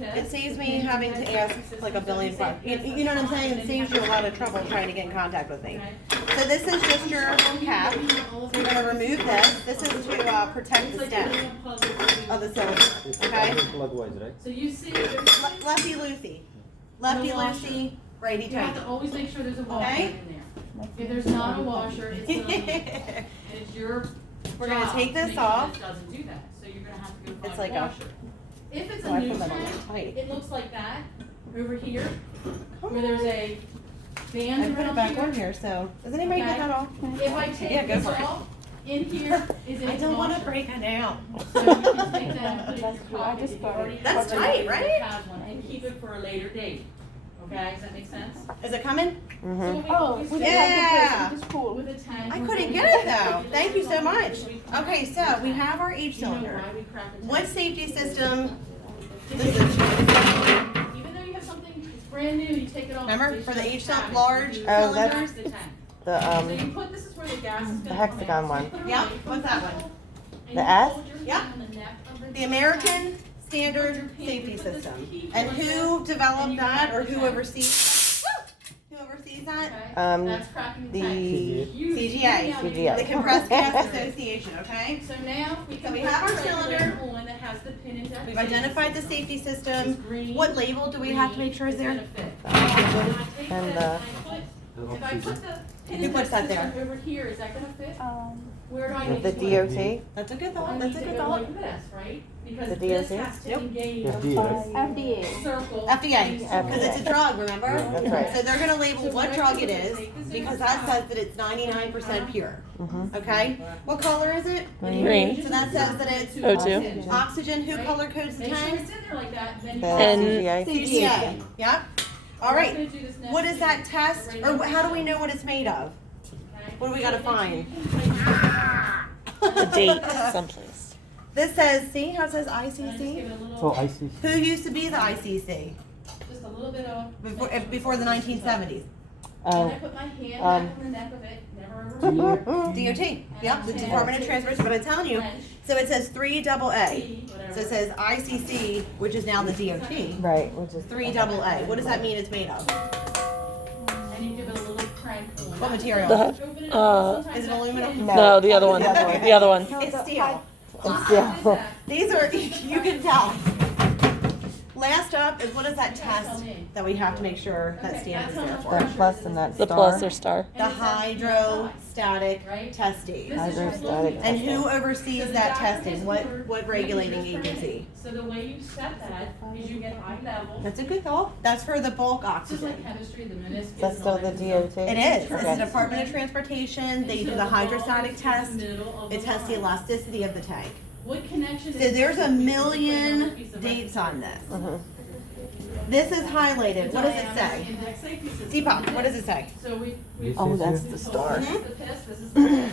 it saves me having to ask like a billion questions. You know what I'm saying? It saves you a lot of trouble trying to get in contact with me. So this is just your cap. So you're gonna remove this. This is to protect the stem of the cylinder. Okay? Plug-wise, right? So you see, Lefty loosey. Lefty loosey, righty you have tighty. to always make sure there's a washer Okay. in there. If there's not a washer, it's not, and it's your We're gonna job take to this make sure off. It doesn't do that, so you're gonna have to go It's find like a a- washer. If it's Oh, a I new put that on tank, tight. it looks like that, over here, where there's a band I put it around back on here. here, so does anybody get that off? If I take Yeah, go this for it. off, in here is a I don't want to washer. break it out. So you can take that and put it in your That's true. I pocket just if you got it. already have That's one, tight, you right? have one, and keep it for a later date. Okay, does that make sense? Is it coming? So what we Oh, always we do just Yeah. have to put it cool. with a tank. I couldn't get it though. Thank you so much. Okay, so we have our H Do you know cylinder. why we crack a tank? What safety system? Even This is, though you have something, it's brand new, you take it off. remember they for the shut H cabinet, large you Oh, that's- cylinders? the tank. The So you put, this is where the gas is gonna come hexagon out. one. So you put it Yep, away from what's that the one? and The you S? hold your hand Yep. on the neck of The tank. American Standard Safety System. And who developed that or who oversees that? Who oversees that? Okay, that's cracking the tank. You- CGA. you know, CGA. The Compressed Gas Association, okay? So now we can we put have our the regulator cylinder. on that has the pin index. We've identified the safety It's system. green. What label do we have to make sure is It's there? gonna fit. And If I put the pin Who puts index that system there? over here, is that gonna fit? Where do I need the to put it? DOT. That's a good I thought, that's need a to good go thought. like this, right? Because The this DOT? has to Yep. engage FDA, right? FDA. circle. FDA, because it's a drug, remember? That's right. So they're gonna label what drug it is, because that says that it's 99% pure, okay? What color is it? Green. So that says that it's O2. oxygen, who color codes the Make sure tank? it's in there like that, then you. The And- CGA. CGA, yep. All We're right, gonna do this next what is week. that test, or how do we know what it's made of? Okay? What do we gotta find? A date someplace. This says, see how it says And I just give ICC? it a little, So ICC. Who used to be the ICC just a little bit of. before the 1970s? And I Oh, put my hand back on the neck of it, never over here. DOT, yep, the Department of Transportation, but I'm telling you, Wrench, so it says 3AA. key, whatever. So it says ICC, which is now the DOT, right, which is 3AA. What does that mean it's made of? And you give it a little crank on. What material? The- Open it Uh, up. Sometimes Is it that's aluminum? thin. No, the other one. The other one. The other one. It's steel. It's yeah. These are, you can tell. Last up is what is that test that we have to make sure that stamp is there for? That plus and that The star. plus or star. The hydrostatic testing. Hydrostatic And who testing. oversees that testing? What regulating agency? So the way you set that is you get eye level, That's a good thought. That's for the bulk just oxygen. like chemistry, the meniscus. That's and all still the that stuff. DOT. It is. It's Okay. the Department of Transportation. They do the hydrostatic test. Middle of It tests the line. elasticity of the tank. What connection So is there's this a between million another piece of dates on this. Mhm. This is highlighted. What does it say? Index safety system. Deepak, what does it say? So we. This Oh, is that's here. the star. This is the piss, this is the piss.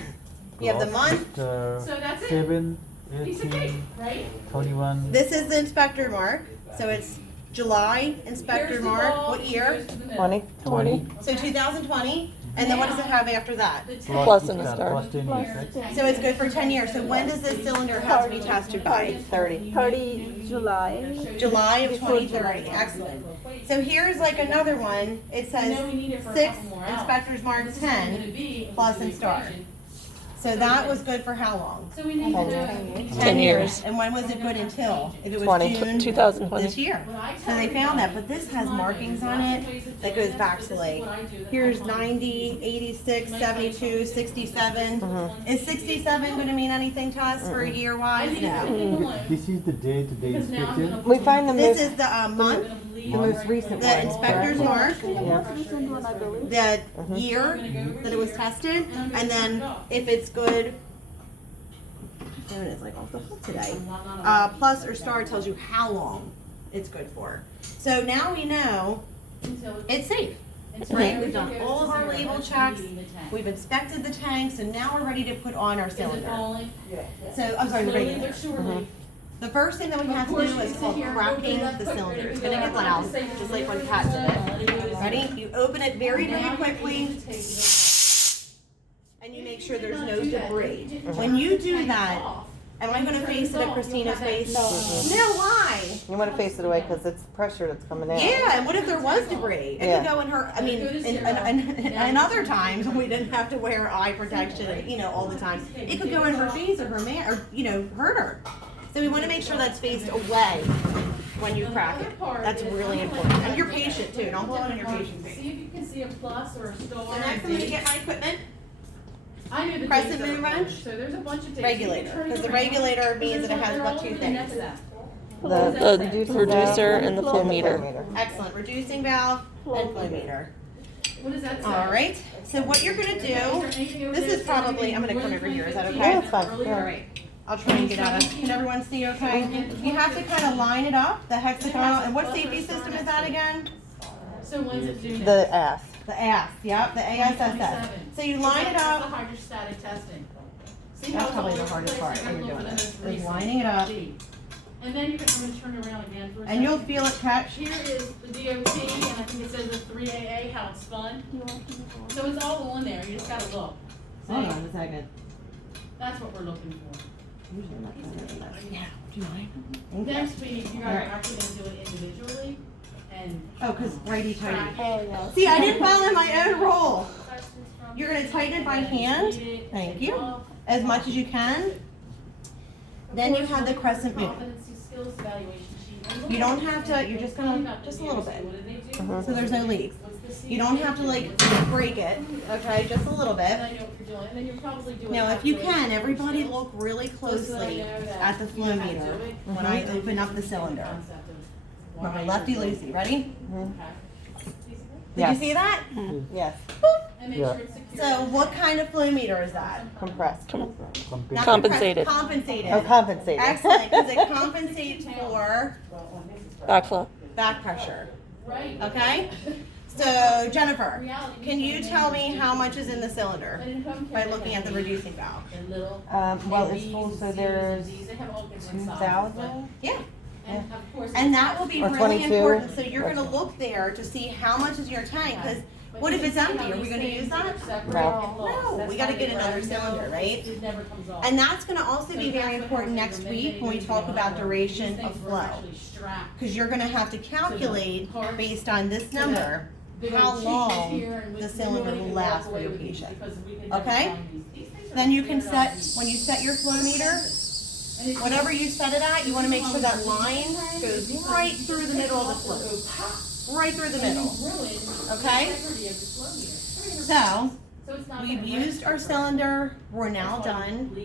You have the month. So that's it. 7, Piece of cake, 18, right? 21. This is the inspector mark. So it's July inspector Here's the mark. ball, What year? goes to the middle. 20. 20. So 2020. And then what does it have after that? The Plus tank and a goes star. Plus 10 years, right? tank. So it's good for 10 years. So when does this cylinder have to be tested by? 30. 30 July. July of 2030. Excellent. So here's like another one. It I know says we need it for a 6 couple more hours. inspectors mark This is not 10. gonna be plus the and star. equation. So that was good for how long? So we need to 10 know. years. 10 years. And when was it good until? If it was 20. June 2020. this year. So they found that, but this has markings on it that goes back to like, here's 90, 86, 72, 67. Is 67 going to mean anything to us for a year wise? No. This is the date they inspected. We find the This most, is the month, the most recent the one. inspector's mark, Yeah. Recent one, I believe. the year that it was tested, and then if it's good, it's like off the hook today. Plus or star tells you how long it's good for. So now we know it's safe, right? We've done all of our label checks, we've inspected the tanks, and now we're ready to put on our cylinder. So, I'm sorry, the regulator. The first thing that we have to do is called cracking the cylinder. It's gonna get loud, just like when Pat did it. Ready? You open it very, very quickly, and you make sure there's no debris. When you do that, Am I gonna face it at Christina's face? No. No, why? You want to face it away because it's pressure that's coming in. Yeah, and what if there was debris? It Yeah. could go in her, I mean, and other times when we didn't have to wear eye protection, you know, all the time. It could go in her face or her man, or, you know, hurt her. So we wanna make sure that's faced away when you crack it. That's really important. And you're patient too, don't blow it on your patient face. See if you can see a plus or a star. So next I'm gonna get my equipment. I knew the Crescent dates moon are wrench. So there's a bunch of dates. Regulator, because the regulator means that it has what two things? The reducer and the flow and the meter. Excellent, reducing valve and flow meter. What does that say? All right, so what you're gonna do, this is probably, I'm gonna come over here, is that okay? Yeah, it's fine. All right, I'll try and get out of, can everyone see okay? You have to kind of line it up, the hexagonal, and what safety system is that again? So when's it due? The ass. The ASS, yep, the ASSS. So you line it That's up, the hydrostatic testing. See that's how it's probably all the over hardest place? part You're when you're gonna doing look this, for the is most lining it up. recent D. And then I'm gonna turn around again for a and you'll second. feel it catch. Here is the DOT, and I think it says the 3AA, how it's spun. So it's all on there, you just gotta look. Hold See? on a second. That's what we're looking for. Usually I'm not gonna do this. Yeah, do you mind? Thank you. Next week, you guys Alright. are actually gonna do it individually and. Oh, cause righty tighty. Oh, yeah. See, I didn't follow my own rule. You're gonna tighten it by hand. Thank you. As much as you can. Then you have the crescent moon. You don't have to, you're just gonna, just a little bit. So there's no leaks. You don't have to like break it, okay, just a little bit. Now, if you can, everybody look really closely at the flow meter when I open up the cylinder. Remember, lefty loosey, ready? Did you Yes. see that? Yes. Yeah. So what kind of flow meter is that? Compressed. Compare. Not Compensated. compressed, Compensated. Oh, compensated. Excellent, because it compensates for Backflow. back pressure, Right. okay? So Jennifer, can you tell me how much is in the cylinder by looking at the reducing valve? Well, it's full, so there's 2,000. Yeah, And of course. and that will be Or really 22. important, so you're gonna look there to see how much is your tank, because what if it's empty, are we gonna use that? No, we gotta get another cylinder, right? It never comes off. And that's gonna also be very important next week when we talk about duration of flow. Because you're gonna have to calculate, based on this number, how long the cylinder will last for your patient. Okay? Then you can set, when you set your flow meter, whatever you set it at, you wanna make sure that line goes right through the middle of the flow. Right through the middle, okay? So, we've used our cylinder, we're now done.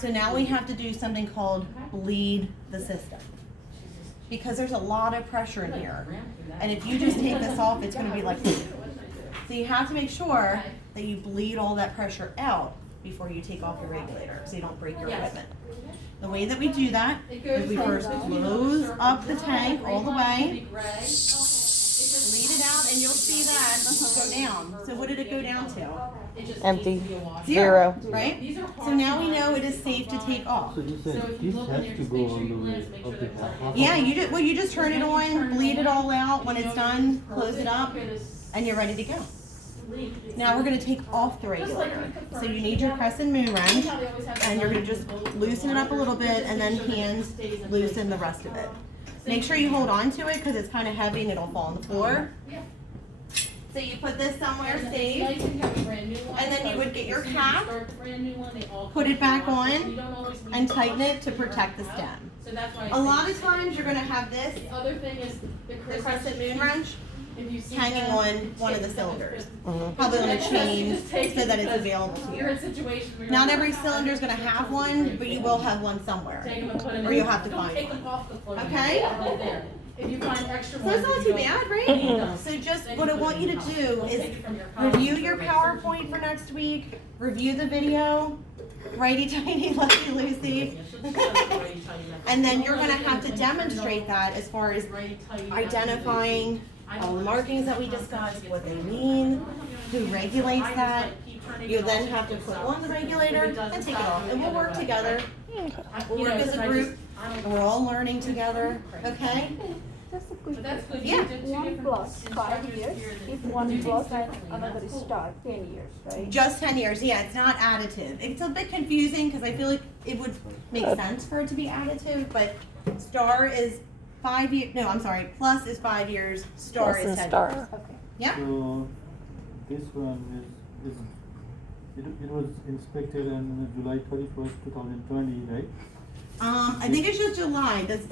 So now we have to do something called bleed the system. Because there's a lot of pressure in here. And if you just take this off, it's gonna be like, so you have to make sure that you bleed all that pressure out before you take off your regulator, so you don't break your equipment. The way that we do that is we first close up the tank all the way, bleed it out, and you'll see that go down. So what did it go down to? Empty. Zero, Zero. right? So now we know it is safe to take off. So you said this has to go all the way up to half. Yeah, you just turn it on, bleed it all out. When it's done, close it up, and you're ready to go. Now we're gonna take off the regulator. So you need your crescent moon wrench, and you're gonna just loosen it up a little bit, and then hands loosen the rest of it. Make sure you hold on to it, because it's kind of heavy and it'll fall on the floor. So you put this somewhere safe, And then you would get your cap, put it back on, and tighten it to protect the stem. A lot of times, you're gonna have this, The other thing is the crescent moon wrench, if you see hanging the- on one of the cylinders. Probably on a chain so that it's available to You're you. in situations where you're Not like, every cylinder is gonna have one, but you will have one somewhere. Take them and put them Or in. you'll have to Don't find take one. them off the floor. Okay? Right there. If you find extra So ones. it's not that too you don't- bad, right? Mhm. So just, what I want you to do is review your PowerPoint for next week, review the video, righty-tighty, lefty-loosey. And then you're gonna have to demonstrate that as far as identifying all the markings that we discussed, what they mean, who regulates that. You then have to put on the regulator and take it off, and we'll work together. We'll work as a group, and we're all learning together, okay? Just a quick But that's good, Yeah. you did two One different plus 5 instructors years, here that if do one things plus and differently, another that's is cool. star, 10 years, right? Just 10 years, yeah, it's not additive. It's a bit confusing because I feel like it would make sense for it to be additive, but star is 5 years, no, I'm sorry, plus is 5 years, star Plus is and 10 star. years. Okay. Yeah, So this one it was inspected on July 31st, 2020, right? I think it's just July. This